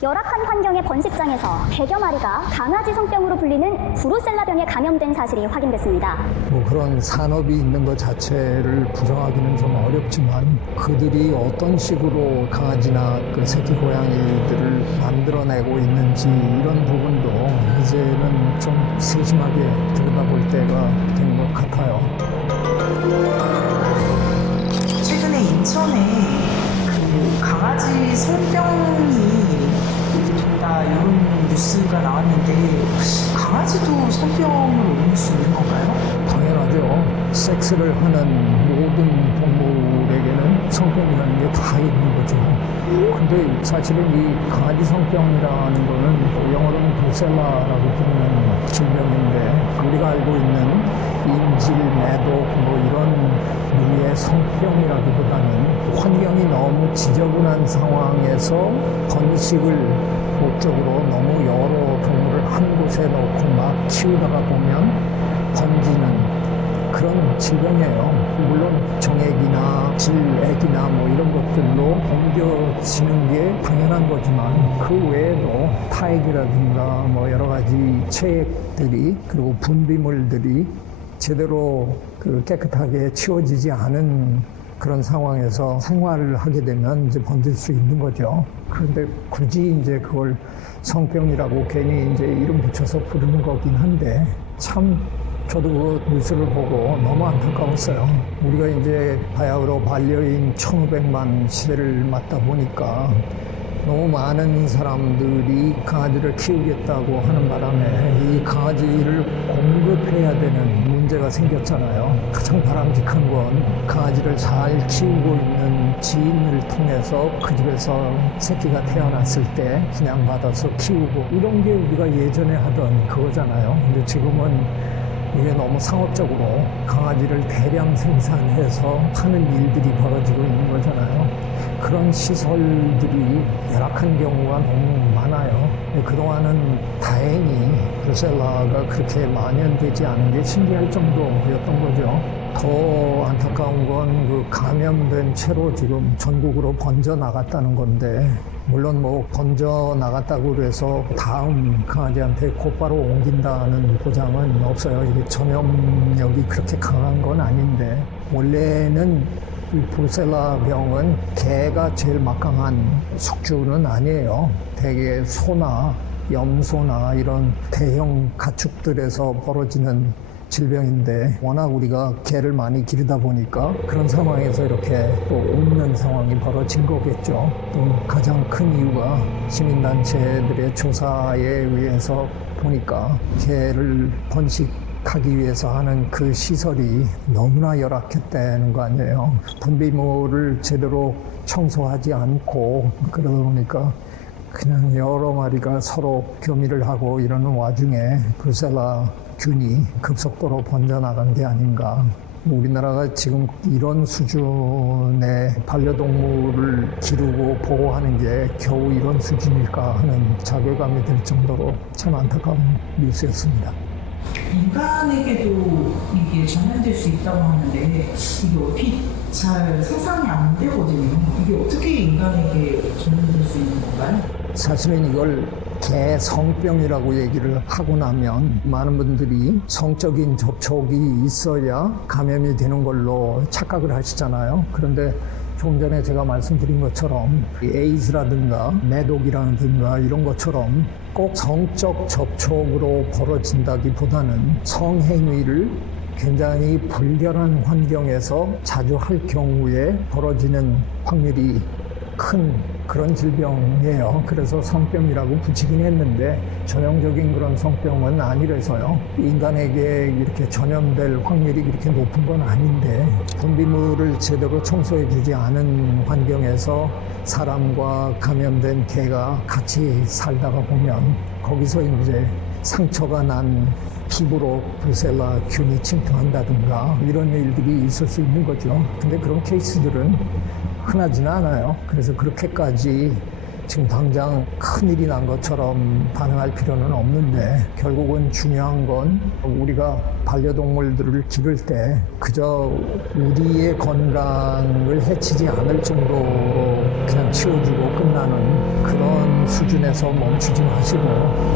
열악한 환경의 번식장에서 100여 마리가 강아지 성병으로 불리는 브루셀라병에 감염된 사실이 확인됐습니다. 뭐 그런 산업이 있는 것 자체를 부정하기는 좀 어렵지만 그들이 어떤 식으로 강아지나 그 새끼 고양이들을 만들어내고 있는지 이런 부분도 이제는 좀 세심하게 들여다볼 때가 된 것 같아요. 최근에 인천에 그 강아지 성병이 돈다 이런 뉴스가 나왔는데 강아지도 성병을 옮을 수 있는 건가요? 당연하죠. 섹스를 하는 모든 동물에게는 성병이라는 게 다 있는 거죠. 근데 사실은 이 강아지 성병이라는 거는 영어로는 브루셀라라고 부르는 질병인데 우리가 알고 있는 인질, 매독 뭐 이런 류의 성병이라기보다는 환경이 너무 지저분한 상황에서 번식을 목적으로 너무 여러 동물을 한 곳에 놓고 막 키우다가 보면 번지는 그런 질병이에요. 물론 정액이나 질액이나 뭐 이런 것들로 옮겨지는 게 당연한 거지만 그 외에도 타액이라든가 뭐 여러 가지 체액들이 그리고 분비물들이 제대로 그 깨끗하게 치워지지 않은 그런 상황에서 생활을 하게 되면 이제 번질 수 있는 거죠. 그런데 굳이 이제 그걸 성병이라고 괜히 이제 이름 붙여서 부르는 거긴 한데 참 저도 그 뉴스를 보고 너무 안타까웠어요. 우리가 이제 바야흐로 반려인 1,500만 시대를 맞다 보니까 너무 많은 사람들이 강아지를 키우겠다고 하는 바람에 이 강아지를 공급해야 되는 문제가 생겼잖아요. 가장 바람직한 건 강아지를 잘 키우고 있는 지인을 통해서 그 집에서 새끼가 태어났을 때 분양받아서 키우고 이런 게 우리가 예전에 하던 그거잖아요. 근데 지금은 이게 너무 상업적으로 강아지를 대량 생산해서 하는 일들이 벌어지고 있는 거잖아요. 그런 시설들이 열악한 경우가 너무 많아요. 그동안은 다행히 브루셀라가 그렇게 만연되지 않은 게 신기할 정도였던 거죠. 더 안타까운 건 그 감염된 채로 지금 전국으로 번져 나갔다는 건데 물론 뭐 번져 나갔다고 해서 다음 강아지한테 곧바로 옮긴다는 보장은 없어요. 이게 전염력이 그렇게 강한 건 아닌데 원래는 이 브루셀라 병은 개가 제일 막강한 숙주는 아니에요. 대개 소나 염소나 이런 대형 가축들에서 벌어지는 질병인데 워낙 우리가 개를 많이 기르다 보니까 그런 상황에서 이렇게 또 옮는 상황이 벌어진 거겠죠. 또 가장 큰 이유가 시민단체들의 조사에 의해서 보니까 개를 번식하기 위해서 하는 그 시설이 너무나 열악했다는 거 아니에요. 분비물을 제대로 청소하지 않고 그러다 보니까 그냥 여러 마리가 서로 교미를 하고 이러는 와중에 브루셀라 균이 급속도로 번져나간 게 아닌가. 우리나라가 지금 이런 수준의 반려동물을 기르고 보호하는 게 겨우 이런 수준일까 하는 자괴감이 들 정도로 참 안타까운 뉴스였습니다. 인간에게도 이게 전염될 수 있다고 하는데 이게 어떻게 잘 상상이 안 되거든요. 이게 어떻게 인간에게 전염될 수 있는 건가요? 사실은 이걸 개 성병이라고 얘기를 하고 나면 많은 분들이 성적인 접촉이 있어야 감염이 되는 걸로 착각을 하시잖아요. 그런데 조금 전에 제가 말씀드린 것처럼 에이즈라든가 매독이라든가 이런 것처럼 꼭 성적 접촉으로 벌어진다기보다는 성행위를 굉장히 불결한 환경에서 자주 할 경우에 벌어지는 확률이 큰 그런 질병이에요. 그래서 성병이라고 붙이긴 했는데 전형적인 그런 성병은 아니라서요. 인간에게 이렇게 전염될 확률이 그렇게 높은 건 아닌데 분비물을 제대로 청소해주지 않은 환경에서 사람과 감염된 개가 같이 살다가 보면 거기서 이제 상처가 난 피부로 브루셀라 균이 침투한다든가 이런 일들이 있을 수 있는 거죠. 근데 그런 케이스들은 흔하지는 않아요. 그래서 그렇게까지 지금 당장 큰일이 난 것처럼 반응할 필요는 없는데 결국은 중요한 건 우리가 반려동물들을 기를 때 그저 우리의 건강을 해치지 않을 정도로 그냥 치워주고 끝나는 그런 수준에서 멈추지 마시고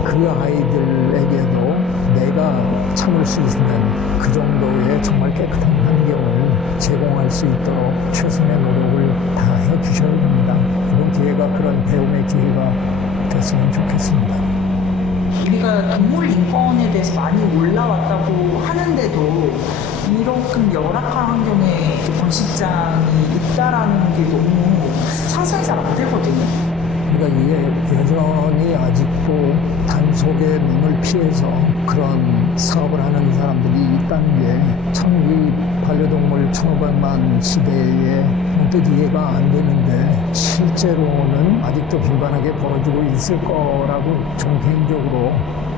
그 아이들에게도 내가 참을 수 있는 그 정도의 정말 깨끗한 환경을 제공할 수 있도록 최선의 노력을 다 해주셔야 됩니다. 이번 기회가 그런 배움의 기회가 됐으면 좋겠습니다. 우리가 동물 인권에 대해서 많이 올라왔다고 하는데도 이렇게 열악한 환경에 번식장이 있다라는 게 너무 상상이 잘 안 되거든요. 그러니까 이게 여전히 아직도 단속의 눈을 피해서 그런 사업을 하는 사람들이 있다는 게 참 이 반려동물 1,500만 시대에 문득 이해가 안 되는데 실제로는 아직도 빈번하게 벌어지고 있을 거라고 저는 개인적으로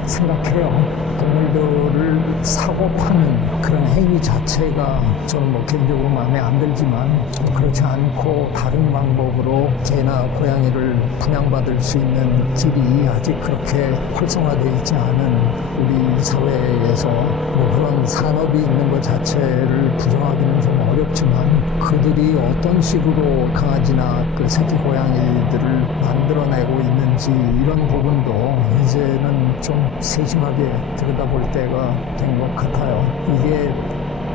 생각해요. 동물들을 사고 파는 그런 행위 자체가 저는 뭐 개인적으로 마음에 안 들지만 그렇지 않고 다른 방법으로 개나 고양이를 분양받을 수 있는 길이 아직 그렇게 활성화되어 있지 않은 우리 사회에서 뭐 그런 산업이 있는 것 자체를 부정하기는 좀 어렵지만 그들이 어떤 식으로 강아지나 그 새끼 고양이들을 만들어내고 있는지 이런 부분도 이제는 좀 세심하게 들여다볼 때가 된 것 같아요. 이게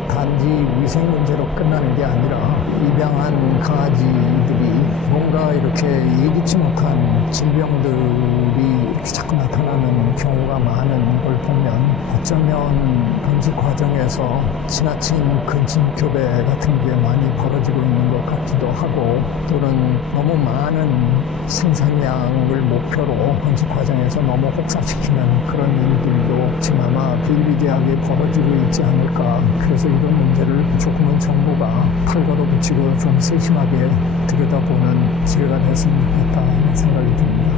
단지 위생 문제로 끝나는 게 아니라 입양한 강아지들이 뭔가 이렇게 예기치 못한 질병들이 이렇게 자꾸 나타나는 경우가 많은 걸 보면 어쩌면 번식 과정에서 지나친 근친교배 같은 게 많이 벌어지고 있는 것 같기도 하고 또는 너무 많은 생산량을 목표로 번식 과정에서 너무 혹사시키는 그런 일들도 지금 아마 비일비재하게 벌어지고 있지 않을까. 그래서 이런 문제를 조금은 정부가 팔걸어 붙이고 좀 세심하게 들여다보는 기회가 됐으면 좋겠다 하는 생각이 듭니다.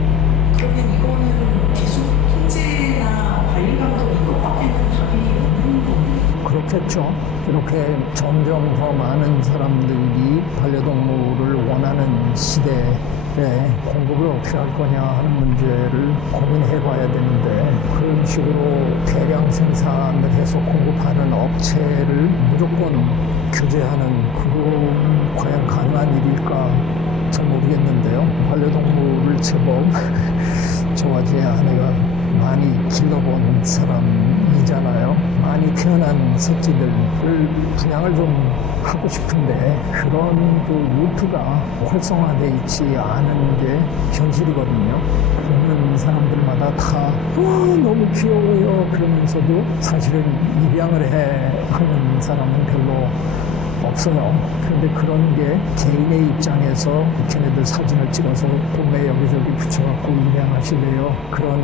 그러면 이거는 계속 통제나 관리 방법 이것밖에는 답이 없는 거예요? 그렇겠죠. 이렇게 점점 더 많은 사람들이 반려동물을 원하는 시대에 공급을 어떻게 할 거냐 하는 문제를 고민해 봐야 되는데 그런 식으로 대량 생산을 해서 공급하는 업체를 무조건 규제하는 그건 과연 가능한 일일까 잘 모르겠는데요. 반려동물을 제법 저와 제 아내가 많이 길러본 사람이잖아요. 많이 태어난 새끼들을 분양을 좀 하고 싶은데 그런 그 루트가 활성화되어 있지 않은 게 현실이거든요. 보는 사람들마다 다 너무 귀여워요 그러면서도 사실은 입양을 하는 사람은 별로 없어요. 그런데 그런 게 개인의 입장에서 걔네들 사진을 찍어서 동네 여기저기 붙여갖고 입양하실래요? 그런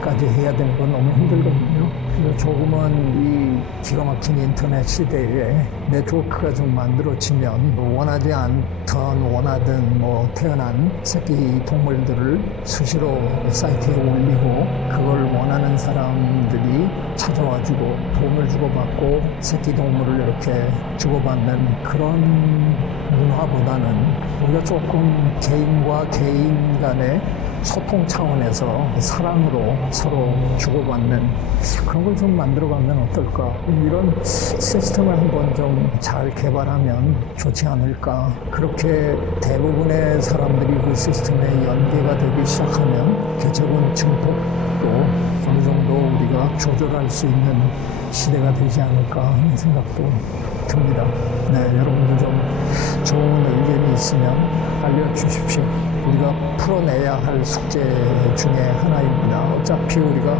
일까지 해야 되는 건 너무 힘들거든요. 그래서 조금은 이 기가 막힌 인터넷 시대에 네트워크가 좀 만들어지면 원하지 않던 원하든 뭐 태어난 새끼 동물들을 수시로 사이트에 올리고 그걸 원하는 사람들이 찾아와주고 돈을 주고받고 새끼 동물을 이렇게 주고받는 그런 문화보다는 우리가 조금 개인과 개인 간의 소통 차원에서 사랑으로 서로 주고받는 그런 걸 좀 만들어가면 어떨까. 이런 시스템을 한번 좀 잘 개발하면 좋지 않을까. 그렇게 대부분의 사람들이 그 시스템에 연계가 되기 시작하면 개체군 증폭도 어느 정도 우리가 조절할 수 있는 시대가 되지 않을까 하는 생각도 듭니다. 네, 여러분들 좀 좋은 의견이 있으면 알려주십시오. 우리가 풀어내야 할 숙제 중에 하나입니다. 어차피 우리가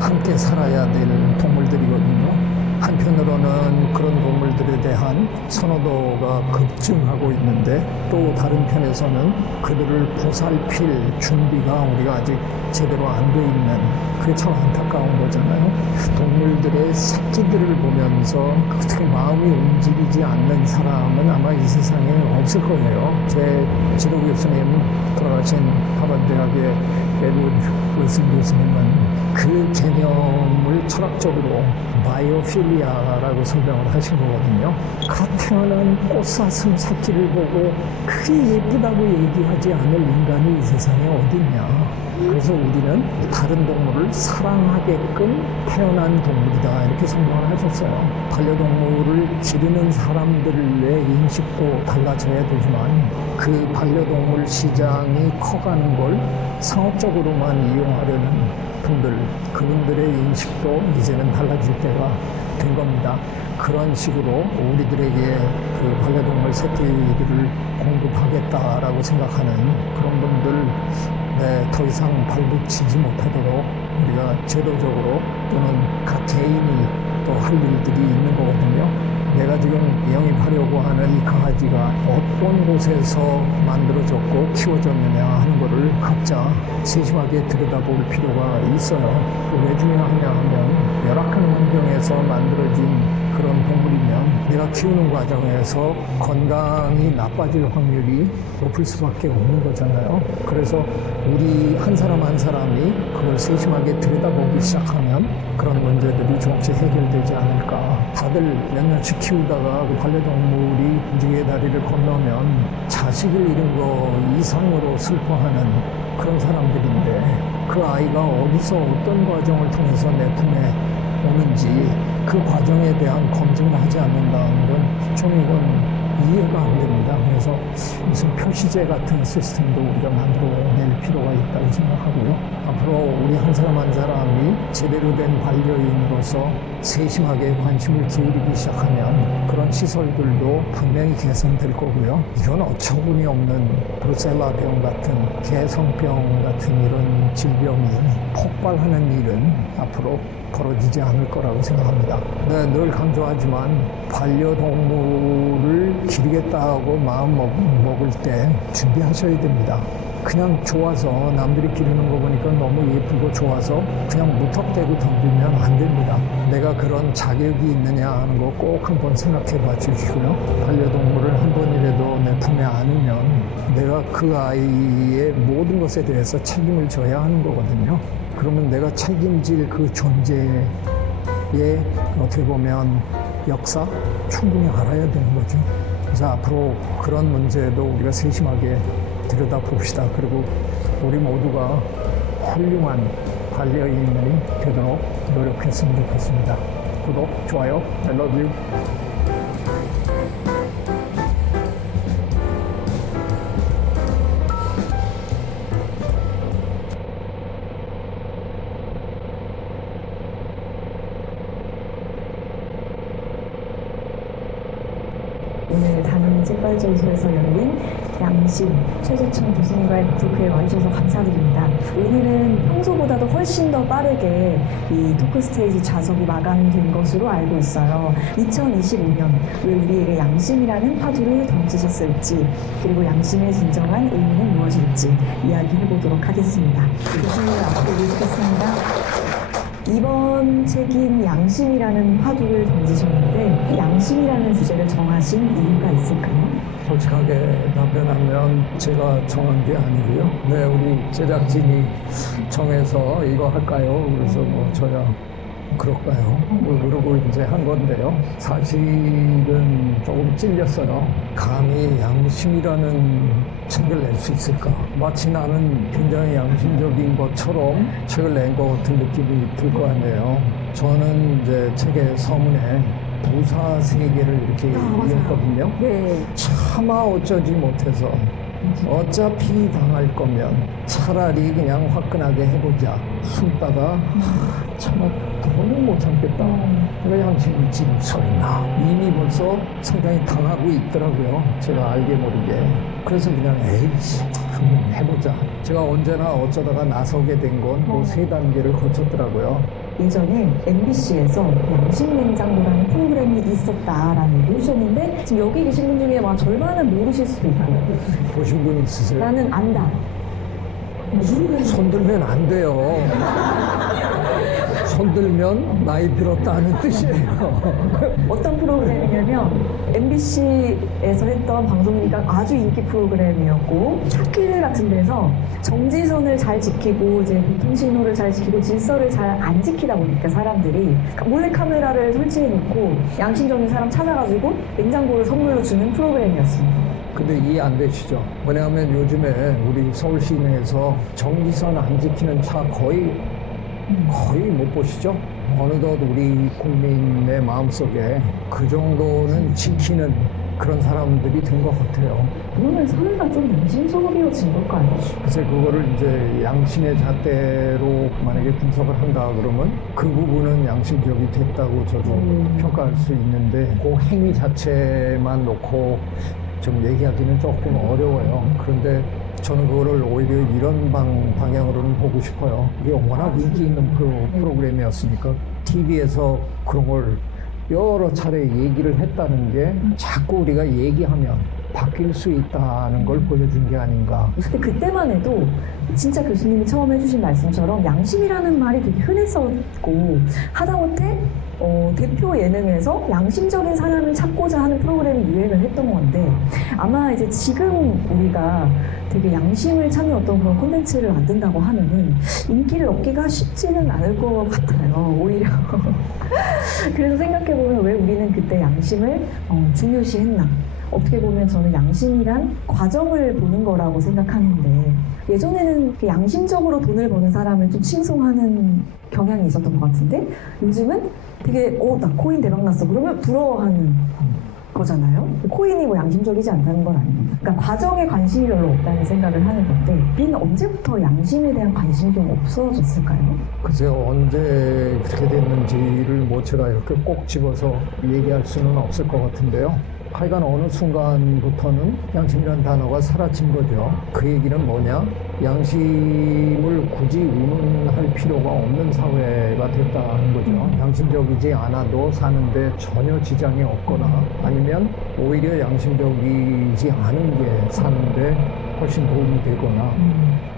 함께 살아야 될 동물들이거든요. 한편으로는 그런 동물들에 대한 선호도가 급증하고 있는데 또 다른 편에서는 그들을 보살필 준비가 우리가 아직 제대로 안 돼 있는 그게 참 안타까운 거잖아요. 동물들의 새끼들을 보면서 어떻게 마음이 움직이지 않는 사람은 아마 이 세상에 없을 거예요. 제 지도 교수님 돌아가신 하버드대학의 에드워드 윌슨 교수님은 그 개념을 철학적으로 바이오필 폴리아라고 설명을 하신 거거든요. 갓 태어난 꽃사슴 새끼를 보고 그게 예쁘다고 얘기하지 않을 인간이 이 세상에 어딨냐. 그래서 우리는 다른 동물을 사랑하게끔 태어난 동물이다 이렇게 설명을 하셨어요. 반려동물을 기르는 사람들의 인식도 달라져야 되지만 그 반려동물 시장이 커가는 걸 상업적으로만 이용하려는 분들, 그분들의 인식도 이제는 달라질 때가 된 겁니다. 그런 식으로 우리들에게 그 반려동물 새끼들을 공급하겠다라고 생각하는 그런 분들 더 이상 발붙이지 못하도록 우리가 제도적으로 또는 각 개인이 또 할 일들이 있는 거거든요. 내가 지금 영입하려고 하는 이 강아지가 어떤 곳에서 만들어졌고 키워졌느냐 하는 거를 각자 세심하게 들여다볼 필요가 있어요. 왜 중요하냐 하면 열악한 환경에서 만들어진 그런 동물이면 내가 키우는 과정에서 건강이 나빠질 확률이 높을 수밖에 없는 거잖아요. 그래서 우리 한 사람 한 사람이 그걸 세심하게 들여다보기 시작하면 그런 문제들이 조금씩 해결되지 않을까. 다들 몇 년씩 키우다가 그 반려동물이 무지개의 다리를 건너면 자식을 잃은 거 이상으로 슬퍼하는 그런 사람들인데 그 아이가 어디서 어떤 과정을 통해서 내 품에 오는지 그 과정에 대한 검증을 하지 않는다는 건 좀 이건 이해가 안 됩니다. 그래서 무슨 표시제 같은 시스템도 우리가 만들어낼 필요가 있다고 생각하고요. 앞으로 우리 한 사람 한 사람이 제대로 된 반려인으로서 세심하게 관심을 기울이기 시작하면 그런 시설들도 분명히 개선될 거고요. 이런 어처구니 없는 브루셀라 병 같은 개성병 같은 이런 질병이 폭발하는 일은 앞으로 벌어지지 않을 거라고 생각합니다. 네, 늘 강조하지만 반려동물을 기르겠다고 마음 먹을 때 준비하셔야 됩니다. 그냥 좋아서 남들이 기르는 거 보니까 너무 예쁘고 좋아서 그냥 무턱대고 덤비면 안 됩니다. 내가 그런 자격이 있느냐 하는 거 꼭 한번 생각해 봐 주시고요. 반려동물을 한 번이라도 내 품에 안으면 내가 그 아이의 모든 것에 대해서 책임을 져야 하는 거거든요. 그러면 내가 책임질 그 존재의 어떻게 보면 역사 충분히 알아야 되는 거죠. 그래서 앞으로 그런 문제도 우리가 세심하게 들여다봅시다. 그리고 우리 모두가 훌륭한 반려인이 되도록 노력했으면 좋겠습니다. 구독, 좋아요, I love you. 오늘 다니는 찐발전소에서 열린 양심 최재천 교수님과의 토크에 와주셔서 감사드립니다. 오늘은 평소보다도 훨씬 더 빠르게 이 토크 스테이지 좌석이 마감된 것으로 알고 있어요. 2025년 왜 우리에게 양심이라는 파도를 던지셨을지 그리고 양심의 진정한 의미는 무엇일지 이야기해보도록 하겠습니다. 교수님 앞으로 모시겠습니다. 이번 책인 양심이라는 화두를 던지셨는데 양심이라는 주제를 정하신 이유가 있을까요? 솔직하게 답변하면 제가 정한 게 아니고요. 네, 우리 제작진이 정해서 이거 할까요? 그래서 뭐 저야 그럴까요? 그러고 이제 한 건데요. 사실은 조금 찔렸어요. 감히 양심이라는 책을 낼 수 있을까? 마치 나는 굉장히 양심적인 것처럼 책을 낸 것 같은 느낌이 들 거 같네요. 저는 이제 책의 서문에 부사 세계를 이렇게 읽었거든요. 네. 차마 어쩌지 못해서 어차피 당할 거면 차라리 그냥 화끈하게 해보자 숨다가 차마 너무 못 참겠다. 내가 양심이 있지 소리나 이미 벌써 상당히 당하고 있더라고요. 제가 알게 모르게. 그래서 그냥 에이씨 한번 해보자. 제가 언제나 어쩌다가 나서게 된 건 그 세 단계를 거쳤더라고요. 예전에 MBC에서 양심냉장고라는 프로그램이 있었다라는 얘기 해주셨는데 지금 여기 계신 분 중에 막 절반은 모르실 수도 있고 보신 분 있으세요? 나는 안다. 손 들면 안 돼요. 손 들면 나이 들었다는 뜻이에요. 어떤 프로그램이냐면 MBC에서 했던 방송이니까 아주 인기 프로그램이었고 찻길 같은 데서 정지선을 잘 지키고 이제 교통신호를 잘 지키고 질서를 잘 안 지키다 보니까 사람들이 몰래 카메라를 설치해 놓고 양심적인 사람 찾아가지고 냉장고를 선물로 주는 프로그램이었습니다. 근데 이해 안 되시죠? 왜냐하면 요즘에 우리 서울 시내에서 정지선 안 지키는 차 거의 못 보시죠? 어느덧 우리 국민의 마음속에 그 정도는 지키는 그런 사람들이 된 것 같아요. 그러면 사회가 좀 양심적이어진 걸까요? 그래서 그거를 이제 양심의 잣대로 만약에 분석을 한다 그러면 그 부분은 양심적이 됐다고 저도 평가할 수 있는데 그 행위 자체만 놓고 좀 얘기하기는 조금 어려워요. 그런데 저는 그거를 오히려 이런 방향으로는 보고 싶어요. 이게 워낙 인기 있는 프로그램이었으니까 TV에서 그런 걸 여러 차례 얘기를 했다는 게 자꾸 우리가 얘기하면 바뀔 수 있다는 걸 보여준 게 아닌가. 근데 그때만 해도 진짜 교수님이 처음 해주신 말씀처럼 양심이라는 말이 되게 흔했었고 하다못해 대표 예능에서 양심적인 사람을 찾고자 하는 프로그램이 유행을 했던 건데 아마 이제 지금 우리가 되게 양심을 찾는 어떤 그런 콘텐츠를 만든다고 하면은 인기를 얻기가 쉽지는 않을 것 같아요. 오히려. 그래서 생각해보면 왜 우리는 그때 양심을 중요시했나. 어떻게 보면 저는 양심이란 과정을 보는 거라고 생각하는데 예전에는 양심적으로 돈을 버는 사람을 좀 칭송하는 경향이 있었던 것 같은데 요즘은 되게 나 코인 대박 났어 그러면 부러워하는 거잖아요. 코인이 뭐 양심적이지 않다는 건 아닙니다. 그러니까 과정에 관심이 별로 없다는 생각을 하는 건데 우리는 언제부터 양심에 대한 관심이 좀 없어졌을까요? 글쎄요, 언제 그렇게 됐는지를 뭐 제가 이렇게 꼭 집어서 얘기할 수는 없을 것 같은데요. 하여간 어느 순간부터는 양심이라는 단어가 사라진 거죠. 그 얘기는 뭐냐? 양심을 굳이 운운할 필요가 없는 사회가 됐다는 거죠. 양심적이지 않아도 사는데 전혀 지장이 없거나 아니면 오히려 양심적이지 않은 게 사는데 훨씬 도움이 되거나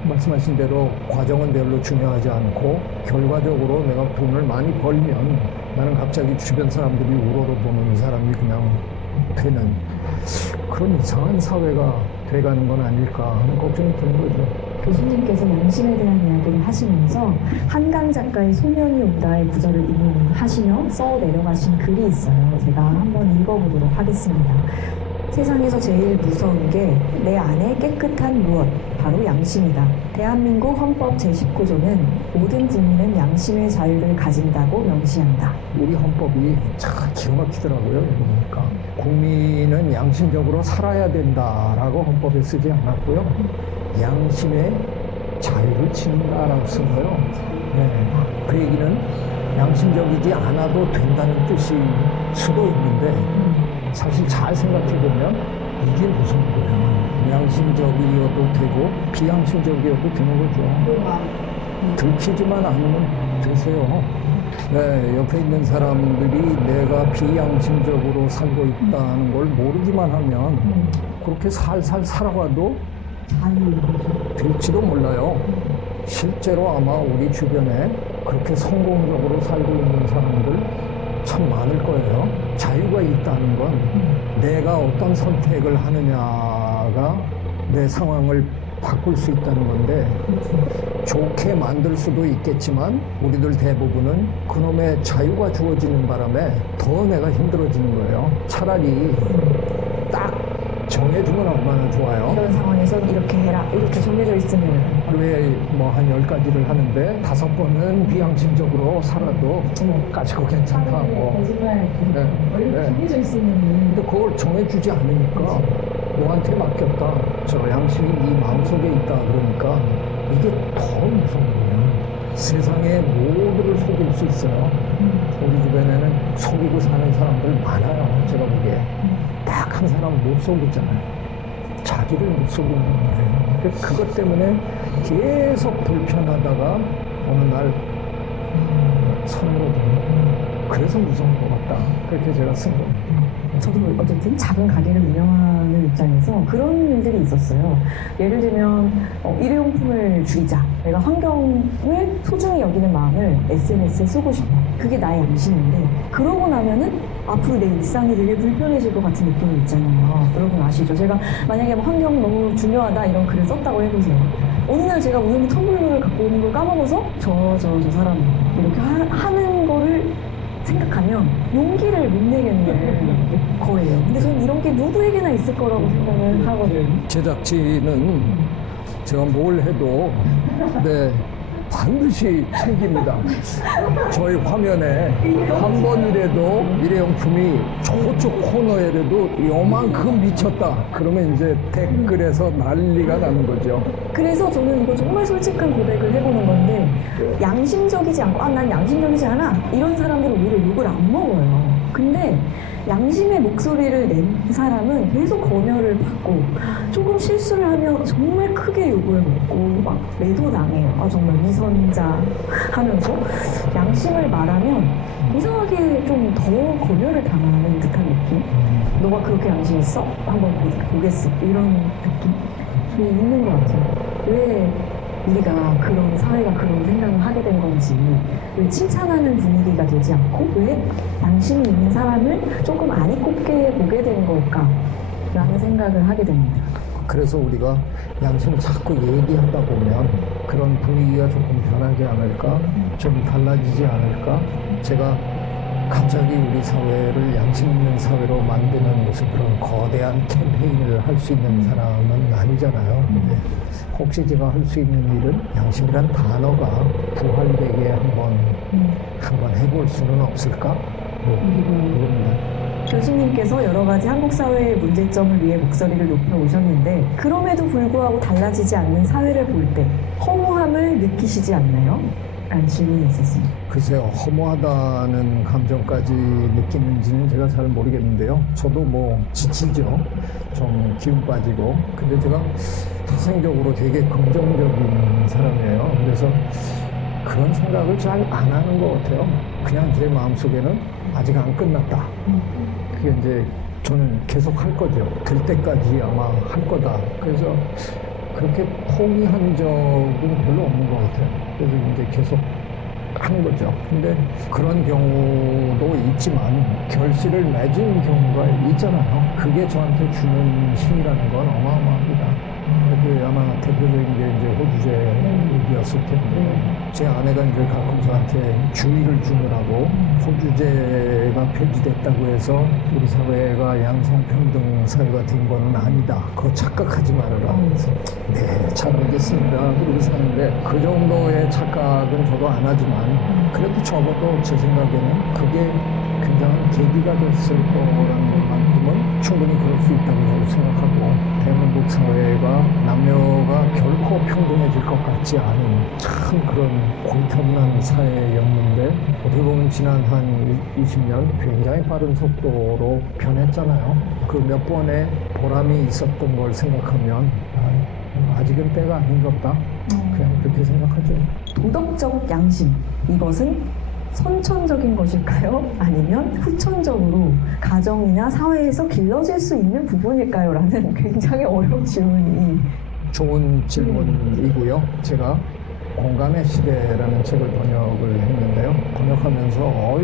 말씀하신 대로 과정은 별로 중요하지 않고 결과적으로 내가 돈을 많이 벌면 나는 갑자기 주변 사람들이 우러러보는 사람이 그냥 되는 그런 이상한 사회가 돼가는 건 아닐까 하는 걱정이 드는 거죠. 교수님께서 양심에 대한 이야기를 하시면서 한강 작가의 소년이 온다의 구절을 인용하시며 써 내려가신 글이 있어요. 제가 한번 읽어보도록 하겠습니다. 세상에서 제일 무서운 게 내 안에 깨끗한 무엇, 바로 양심이다. 대한민국 헌법 제19조는 모든 국민은 양심의 자유를 가진다고 명시한다. 우리 헌법이 참 기가 막히더라고요. 보니까 국민은 양심적으로 살아야 된다라고 헌법에 쓰지 않았고요. 양심의 자유를 지닌다라고 쓴 거예요. 네. 그 얘기는 양심적이지 않아도 된다는 뜻일 수도 있는데 사실 잘 생각해보면 이게 무슨 거예요. 양심적이어도 되고 비양심적이어도 되는 거죠. 들키지만 않으면 되세요. 네, 옆에 있는 사람들이 내가 비양심적으로 살고 있다는 걸 모르기만 하면 그렇게 살살 살아가도 될지도 몰라요. 실제로 아마 우리 주변에 그렇게 성공적으로 살고 있는 사람들 참 많을 거예요. 자유가 있다는 건 내가 어떤 선택을 하느냐가 내 상황을 바꿀 수 있다는 건데 좋게 만들 수도 있겠지만 우리들 대부분은 그놈의 자유가 주어지는 바람에 더 내가 힘들어지는 거예요. 차라리 딱 정해주면 얼마나 좋아요. 이런 상황에서 이렇게 해라 이렇게 정해져 있으면 하루에 뭐 한 10가지를 하는데 5번은 비양심적으로 살아도 까짓거 괜찮다고. 거짓말 네. 정해져 있으면 근데 그걸 정해주지 않으니까 너한테 맡겼다. 저 양심이 네 마음속에 있다. 그러니까 이게 더 무서운 거예요. 세상의 모두를 속일 수 있어요. 우리 주변에는 속이고 사는 사람들 많아요. 제가 보기에. 딱 한 사람 못 속이잖아요. 자기를 못 속이는 거예요. 그것 때문에 계속 불편하다가 어느 날 선으로 그래서 무서운 것 같다. 그렇게 제가 쓴 겁니다. 저도 어쨌든 작은 가게를 운영하는 입장에서 그런 일들이 있었어요. 예를 들면 일회용품을 줄이자. 내가 환경을 소중히 여기는 마음을 SNS에 쓰고 싶어. 그게 나의 양심인데 그러고 나면은 앞으로 내 일상이 되게 불편해질 것 같은 느낌이 있잖아요. 여러분 아시죠? 제가 만약에 뭐 환경 너무 중요하다 이런 글을 썼다고 해보세요. 어느 날 제가 우연히 텀블러를 갖고 오는 걸 까먹어서 저 사람 이렇게 하는 거를 생각하면 용기를 못 내겠는 거예요. 근데 저는 이런 게 누구에게나 있을 거라고 생각을 하거든요. 제작진은 제가 뭘 해도 네, 반드시 챙깁니다. 저희 화면에 한 번이라도 일회용품이 저쪽 코너에라도 요만큼 미쳤다. 그러면 이제 댓글에서 난리가 나는 거죠. 그래서 저는 이거 정말 솔직한 고백을 해보는 건데 양심적이지 않고 난 양심적이지 않아 이런 사람들은 오히려 욕을 안 먹어요. 근데 양심의 목소리를 낸 사람은 계속 검열을 받고 조금 실수를 하면 정말 크게 욕을 먹고 막 매도당해요. 정말 위선자 하면서 양심을 말하면 이상하게 좀 더 검열을 당하는 듯한 느낌? 너가 그렇게 양심 있어? 한번 보겠어. 이런 느낌이 있는 것 같아요. 왜 우리가 그런 사회가 그런 생각을 하게 된 건지, 왜 칭찬하는 분위기가 되지 않고 왜 양심이 있는 사람을 조금 아니 꼽게 보게 된 걸까라는 생각을 하게 됩니다. 그래서 우리가 양심을 자꾸 얘기하다 보면 그런 분위기가 조금 변하지 않을까? 좀 달라지지 않을까? 제가 갑자기 우리 사회를 양심 있는 사회로 만드는 무슨 그런 거대한 캠페인을 할 수 있는 사람은 아니잖아요. 근데 혹시 제가 할 수 있는 일은 양심이란 단어가 부활되게 한번 해볼 수는 없을까? 그겁니다. 교수님께서 여러 가지 한국 사회의 문제점을 위해 목소리를 높여 오셨는데 그럼에도 불구하고 달라지지 않는 사회를 볼 때 허무함을 느끼시지 않나요? 라는 질문이 있었습니다. 글쎄요, 허무하다는 감정까지 느끼는지는 제가 잘 모르겠는데요. 저도 뭐 지치죠. 좀 기운 빠지고. 근데 제가 태생적으로 되게 긍정적인 사람이에요. 그래서 그런 생각을 잘 안 하는 것 같아요. 그냥 제 마음속에는 아직 안 끝났다. 그게 이제 저는 계속 할 거죠. 될 때까지 아마 할 거다. 그래서 그렇게 포기한 적은 별로 없는 것 같아요. 그래서 이제 계속 하는 거죠. 근데 그런 경우도 있지만 결실을 맺은 경우가 있잖아요. 그게 저한테 주는 힘이라는 건 어마어마합니다. 그게 아마 대표적인 게 이제 호주제 얘기였을 텐데 제 아내가 이제 가끔 저한테 주의를 주느라고 호주제가 폐지됐다고 해서 우리 사회가 양성평등 사회가 된 거는 아니다. 그거 착각하지 말아라. 그래서 네, 잘 알겠습니다. 그러고 사는데 그 정도의 착각은 저도 안 하지만 그래도 적어도 제 생각에는 그게 굉장한 계기가 됐을 거라는 것만큼은 충분히 그럴 수 있다고 저도 생각하고 대한민국 사회가 남녀가 결코 평등해질 것 같지 않은 참 그런 고리타분한 사회였는데 어떻게 보면 지난 한 20년 굉장히 빠른 속도로 변했잖아요. 그 몇 번의 보람이 있었던 걸 생각하면 아직은 때가 아닌가 보다. 그냥 그렇게 생각하죠. 도덕적 양심, 이것은 선천적인 것일까요? 아니면 후천적으로 가정이나 사회에서 길러질 수 있는 부분일까요? 라는 굉장히 어려운 질문이. 좋은 질문이고요. 제가 공감의 시대라는 책을 번역을 했는데요. 번역하면서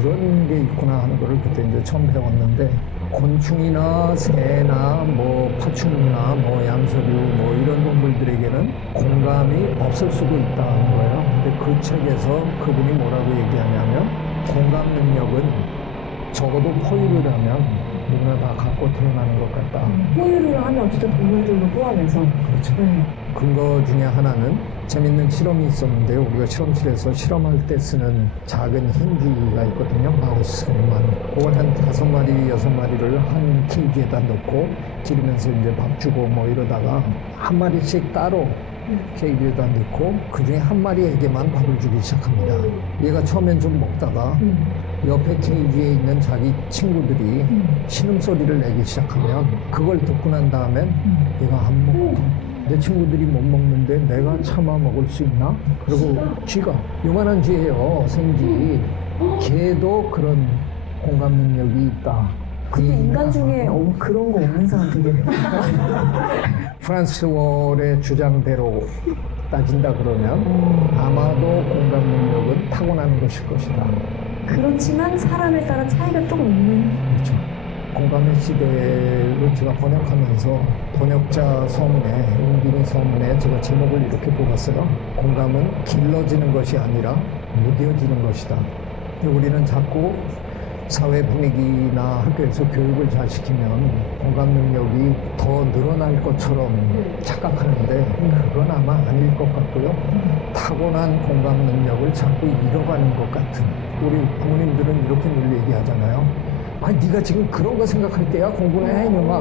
이런 게 있구나 하는 거를 그때 이제 처음 배웠는데 곤충이나 새나 뭐 파충류나 뭐 양서류 뭐 이런 동물들에게는 공감이 없을 수도 있다는 거예요. 근데 그 책에서 그분이 뭐라고 얘기하냐면 공감 능력은 적어도 포유를 하면 누구나 다 갖고 태어나는 것 같다. 포유를 하면 어쨌든 동물들도 포함해서. 그렇죠. 근거 중에 하나는 재밌는 실험이 있었는데요. 우리가 실험실에서 실험할 때 쓰는 작은 힌지가 있거든요. 마우스만. 그걸 한 5마리, 6마리를 한 케이지에다 넣고 기르면서 이제 밥 주고 뭐 이러다가 한 마리씩 따로 케이지에다 넣고 그 중에 한 마리에게만 밥을 주기 시작합니다. 얘가 처음엔 좀 먹다가 옆에 케이지에 있는 자기 친구들이 신음소리를 내기 시작하면 그걸 듣고 난 다음엔 얘가 안 먹고 내 친구들이 못 먹는데 내가 참아 먹을 수 있나? 그리고 쥐가 요만한 쥐예요. 생쥐. 걔도 그런 공감 능력이 있다. 근데 인간 중에 그런 거 없는 사람 되게 프란스 월의 주장대로 따진다 그러면 아마도 공감 능력은 타고나는 것일 것이다. 그렇지만 사람에 따라 차이가 조금 있는. 그렇죠. 공감의 시대를 제가 번역하면서 번역자 서문에, 웅빈이 서문에 제가 제목을 이렇게 뽑았어요. 공감은 길러지는 것이 아니라 무뎌지는 것이다. 우리는 자꾸 사회 분위기나 학교에서 교육을 잘 시키면 공감 능력이 더 늘어날 것처럼 착각하는데 그건 아마 아닐 것 같고요. 타고난 공감 능력을 자꾸 잃어가는 것 같은. 우리 부모님들은 이렇게 늘 얘기하잖아요. 아니 네가 지금 그런 거 생각할 때야 공부나 해 이놈아.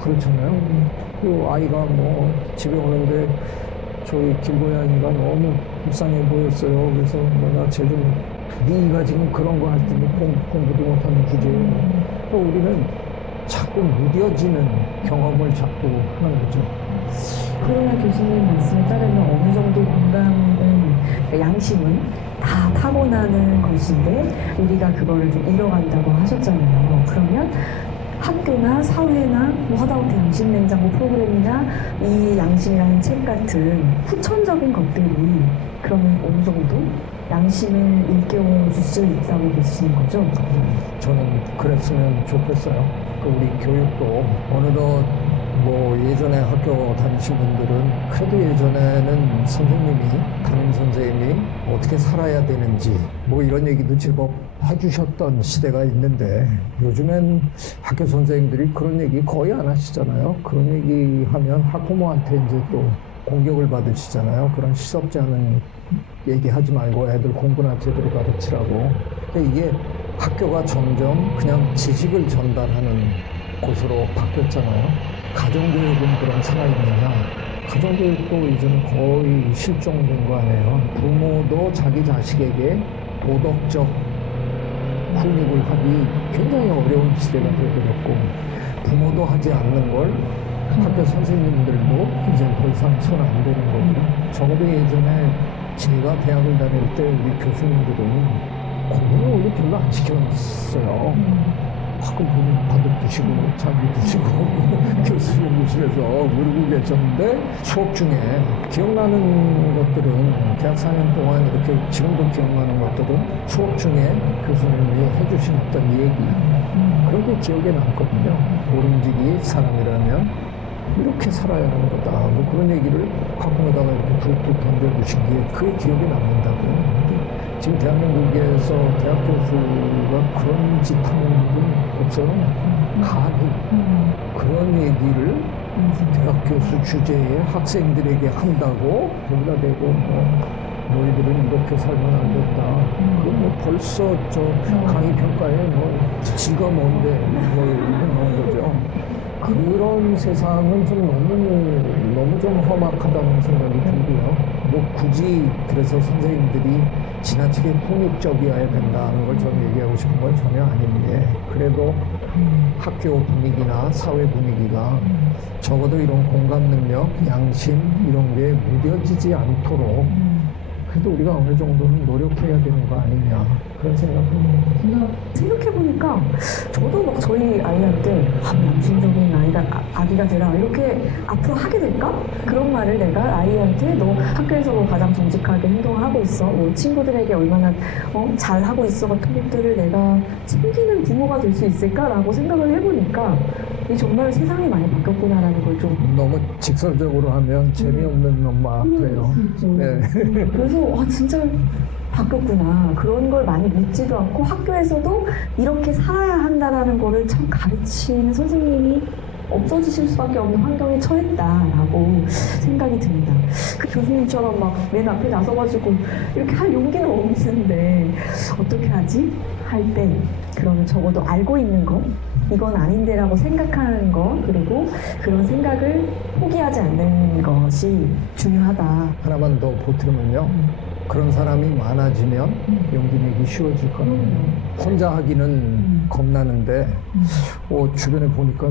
그렇잖아요. 그 아이가 뭐 집에 오는데 저희 김고양이가 너무 불쌍해 보였어요. 그래서 내가 쟤좀 네가 지금 그런 거 할 때는 공부도 못하는 주제에 또 우리는 자꾸 무뎌지는 경험을 자꾸 하는 거죠. 그러나 교수님 말씀에 따르면 어느 정도 공감은, 양심은 다 타고나는 것인데 우리가 그거를 좀 잃어간다고 하셨잖아요. 그러면 학교나 사회나 뭐 하다못해 양심냉장고 프로그램이나 이 양심이라는 책 같은 후천적인 것들이 그러면 어느 정도 양심을 일깨워줄 수 있다고 보시는 거죠? 저는 그랬으면 좋겠어요. 우리 교육도 어느덧 뭐 예전에 학교 다니신 분들은 그래도 예전에는 선생님이 담임 선생님이 어떻게 살아야 되는지 뭐 이런 얘기도 제법 해주셨던 시대가 있는데 요즘엔 학교 선생님들이 그런 얘기 거의 안 하시잖아요. 그런 얘기 하면 학부모한테 이제 또 공격을 받으시잖아요. 그런 시섭지 않은 얘기하지 말고 애들 공부나 제대로 가르치라고. 근데 이게 학교가 점점 그냥 지식을 전달하는 곳으로 바뀌었잖아요. 가정교육은 그럼 살아있느냐? 가정교육도 이제는 거의 실종된 거 아니에요. 부모도 자기 자식에게 도덕적 훈육을 하기 굉장히 어려운 시대가 되어버렸고 부모도 하지 않는 걸 학교 선생님들도 이제 더 이상 손 안 대는 거고요. 적어도 예전에 제가 대학을 다닐 때 우리 교수님들은 공부를 원래 별로 안 시켰어요. 가끔 보면 다들 두시고 자기 두시고 교수님실에서 모르고 계셨는데 수업 중에 기억나는 것들은 대학 4년 동안 이렇게 지금도 기억나는 것들은 수업 중에 교수님이 해주신 어떤 얘기 그런 게 기억에 남거든요. 오름지기 사람이라면 이렇게 살아야 하는 거다. 뭐 그런 얘기를 가끔에다가 이렇게 툭툭 던져주신 게 그게 기억에 남는다고요. 지금 대한민국에서 대학 교수가 그런 짓 하는 분 없어요. 가히 그런 얘기를 대학 교수 주제에 학생들에게 한다고 거기다 대고 뭐 너희들은 이렇게 살면 안 된다. 그럼 뭐 벌써 저 강의 평가에 뭐 지가 뭔데 뭐 이런 나온 거죠. 그런 세상은 좀 너무 좀 험악하다는 생각이 들고요. 뭐 굳이 그래서 선생님들이 지나치게 폭력적이어야 된다는 걸 저는 얘기하고 싶은 건 전혀 아닌데 그래도 학교 분위기나 사회 분위기가 적어도 이런 공감 능력, 양심 이런 게 무뎌지지 않도록 그래도 우리가 어느 정도는 노력해야 되는 거 아니냐 그런 생각합니다. 생각해보니까 저도 막 저희 아이한테 양심적인 아기가 되라 이렇게 앞으로 하게 될까? 그런 말을 내가 아이한테 너 학교에서 뭐 가장 정직하게 행동을 하고 있어 뭐 친구들에게 얼마나 잘하고 있어 같은 것들을 내가 챙기는 부모가 될 수 있을까라고 생각을 해보니까 이 정말 세상이 많이 바뀌었구나라는 걸 좀 너무 직설적으로 하면 재미없는 엄마 돼요. 네. 그래서 와 진짜 바뀌었구나. 그런 걸 많이 묻지도 않고 학교에서도 이렇게 살아야 한다라는 거를 참 가르치는 선생님이 없어지실 수밖에 없는 환경에 처했다라고 생각이 듭니다. 그 교수님처럼 막 맨 앞에 나서가지고 이렇게 할 용기는 없는데 어떻게 하지? 할 때 그러면 적어도 알고 있는 거 이건 아닌데라고 생각하는 거 그리고 그런 생각을 포기하지 않는 것이 중요하다. 하나만 더 보태면요. 그런 사람이 많아지면 용기 내기 쉬워질 거예요. 혼자 하기는 겁나는데 주변에 보니까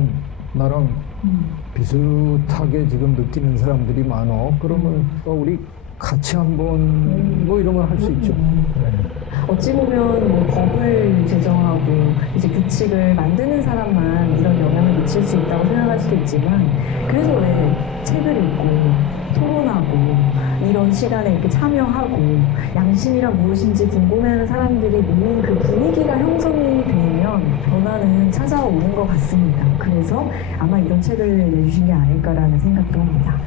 나랑 비슷하게 지금 느끼는 사람들이 많어. 그러면 우리 같이 한번 뭐 이런 걸 할 수 있죠. 네. 어찌 보면 뭐 법을 제정하고 이제 규칙을 만드는 사람만 이런 영향을 미칠 수 있다고 생각할 수도 있지만 그래서 왜 책을 읽고 토론하고 이런 시간에 이렇게 참여하고 양심이란 무엇인지 궁금해하는 사람들이 모인 그 분위기가 형성이 되면 변화는 찾아오는 것 같습니다. 그래서 아마 이런 책을 내주신 게 아닐까라는 생각도 합니다.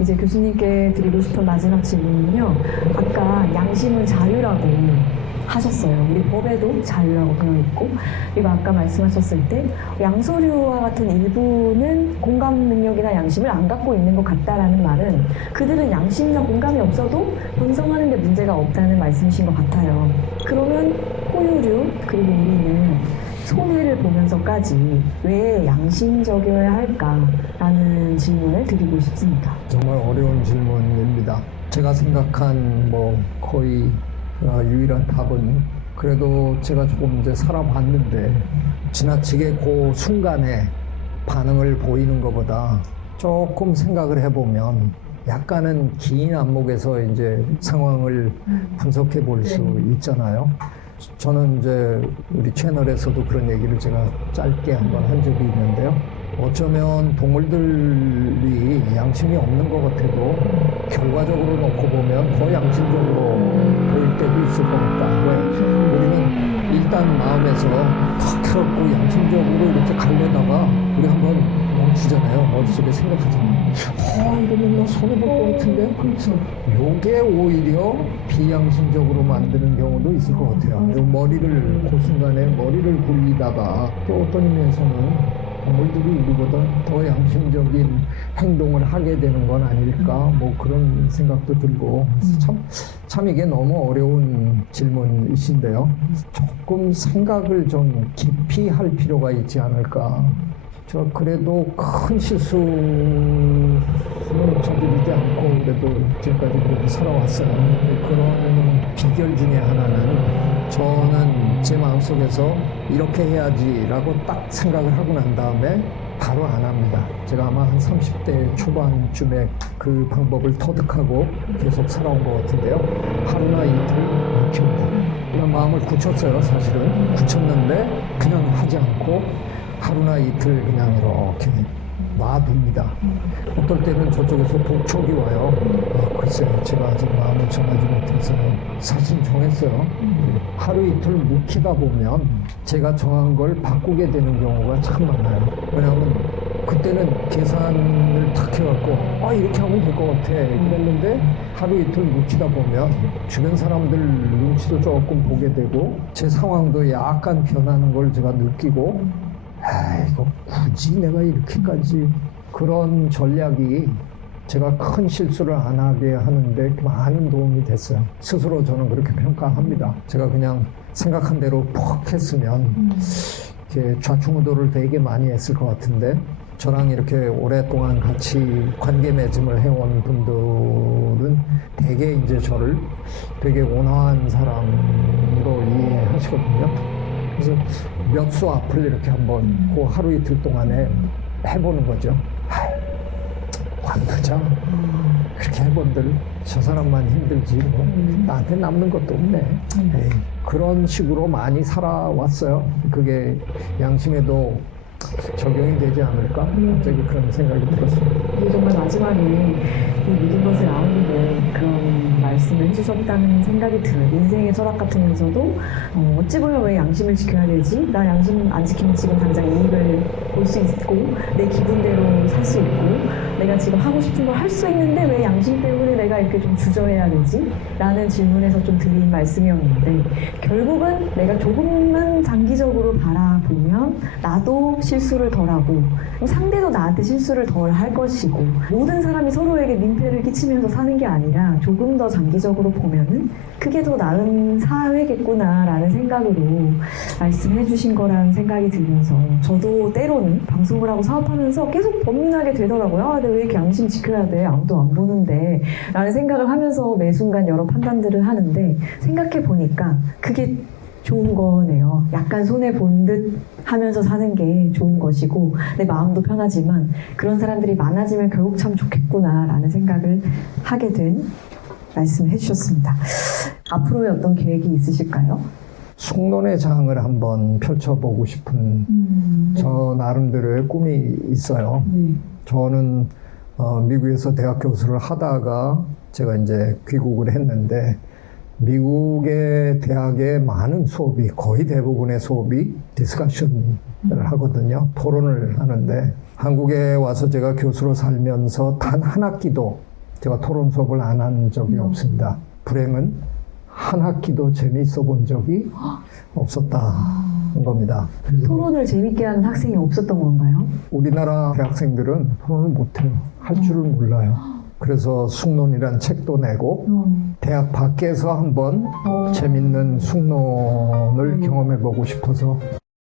이제 교수님께 드리고 싶은 마지막 질문은요. 아까 양심은 자유라고 하셨어요. 우리 법에도 자유라고 되어 있고, 그리고 아까 말씀하셨을 때 양서류와 같은 일부는 공감 능력이나 양심을 안 갖고 있는 것 같다라는 말은 그들은 양심이나 공감이 없어도 번성하는 데 문제가 없다는 말씀이신 것 같아요. 그러면 포유류 그리고 우리는 손해를 보면서까지 왜 양심적이어야 할까라는 질문을 드리고 싶습니다. 정말 어려운 질문입니다. 제가 생각한 뭐 거의 유일한 답은 그래도 제가 조금 이제 살아봤는데 지나치게 그 순간에 반응을 보이는 것보다 조금 생각을 해보면 약간은 긴 안목에서 이제 상황을 분석해 볼 수 있잖아요. 저는 이제 우리 채널에서도 그런 얘기를 제가 짧게 한번 한 적이 있는데요. 어쩌면 동물들이 양심이 없는 것 같아도 결과적으로 놓고 보면 더 양심적으로 보일 때도 있을 것 같다. 왜? 우리는 일단 마음에서 턱 켜갖고 양심적으로 이렇게 가려다가 우리 한번 멈추잖아요. 머릿속에 생각하잖아요. 이러면 나 손해볼 것 같은데? 그렇죠. 요게 오히려 비양심적으로 만드는 경우도 있을 것 같아요. 그 순간에 머리를 굴리다가 또 어떤 의미에서는 동물들이 우리보다 더 양심적인 행동을 하게 되는 건 아닐까 뭐 그런 생각도 들고 참 이게 너무 어려운 질문이신데요. 조금 생각을 좀 깊이 할 필요가 있지 않을까. 저 그래도 큰 실수는 저지르지 않고 그래도 지금까지 그렇게 살아왔어요. 그런 비결 중에 하나는 저는 제 마음속에서 이렇게 해야지라고 딱 생각을 하고 난 다음에 바로 안 합니다. 제가 아마 한 30대 초반쯤에 그 방법을 터득하고 계속 살아온 것 같은데요. 하루나 이틀 묵힙니다. 그냥 마음을 굳혔어요. 사실은 굳혔는데 그냥 하지 않고 하루나 이틀 그냥 이렇게 놔둡니다. 어떨 때는 저쪽에서 독촉이 와요. 글쎄요, 제가 아직 마음을 정하지 못해서 사실 정했어요. 하루 이틀 묵히다 보면 제가 정한 걸 바꾸게 되는 경우가 참 많아요. 왜냐하면 그때는 계산을 탁 해갖고 이렇게 하면 될 것 같아 그랬는데 하루 이틀 묵히다 보면 주변 사람들 눈치도 조금 보게 되고 제 상황도 약간 변하는 걸 제가 느끼고 이거 굳이 내가 이렇게까지 그런 전략이 제가 큰 실수를 안 하게 하는데 많은 도움이 됐어요. 스스로 저는 그렇게 평가합니다. 제가 그냥 생각한 대로 퍽 했으면 이렇게 좌충우돌을 되게 많이 했을 것 같은데 저랑 이렇게 오랫동안 같이 관계 맺음을 해온 분들은 되게 이제 저를 되게 온화한 사람으로 이해하시거든요. 그래서 몇 수 앞을 이렇게 한번 그 하루 이틀 동안에 해보는 거죠. 관두자. 그렇게 해본들 저 사람만 힘들지 뭐 나한테 남는 것도 없네. 그런 식으로 많이 살아왔어요. 그게 양심에도 적용이 되지 않을까? 갑자기 그런 생각이 들었습니다. 정말 마지막에 이 모든 것을 아우르는 그런 말씀을 해주셨다는 생각이 들어요. 인생의 철학 같으면서도 어찌 보면 왜 양심을 지켜야 되지? 나 양심 안 지키면 지금 당장 이익을 볼 수 있고 내 기분대로 살 수 있고 내가 지금 하고 싶은 걸 할 수 있는데 왜 양심 때문에 내가 이렇게 좀 주저해야 되지? 라는 질문에서 좀 드린 말씀이었는데 결국은 내가 조금만 장기적으로 바라보면 나도 실수를 덜하고 상대도 나한테 실수를 덜 할 것이고 모든 사람이 서로에게 민폐를 끼치면서 사는 게 아니라 조금 더 장기적으로 보면은 그게 더 나은 사회겠구나라는 생각으로 말씀해 주신 거라는 생각이 들면서 저도 때로는 방송을 하고 사업하면서 계속 범민하게 되더라고요. 근데 왜 이렇게 양심 지켜야 돼? 아무도 안 보는데 라는 생각을 하면서 매 순간 여러 판단들을 하는데 생각해 보니까 그게 좋은 거네요. 약간 손해본 듯 하면서 사는 게 좋은 것이고 내 마음도 편하지만 그런 사람들이 많아지면 결국 참 좋겠구나라는 생각을 하게 된 말씀해 주셨습니다. 앞으로의 어떤 계획이 있으실까요? 숙론의 장을 한번 펼쳐보고 싶은 저 나름대로의 꿈이 있어요. 저는 미국에서 대학 교수를 하다가 제가 이제 귀국을 했는데 미국의 대학의 많은 수업이 거의 대부분의 수업이 디스커션을 하거든요. 토론을 하는데 한국에 와서 제가 교수로 살면서 단 한 학기도 제가 토론 수업을 안 한 적이 없습니다. 불행은 한 학기도 재미있어 본 적이 없었다는 겁니다. 토론을 재밌게 하는 학생이 없었던 건가요? 우리나라 대학생들은 토론을 못해요. 할 줄을 몰라요. 그래서 숙론이란 책도 내고 대학 밖에서 한번 재밌는 숙론을 경험해보고 싶어서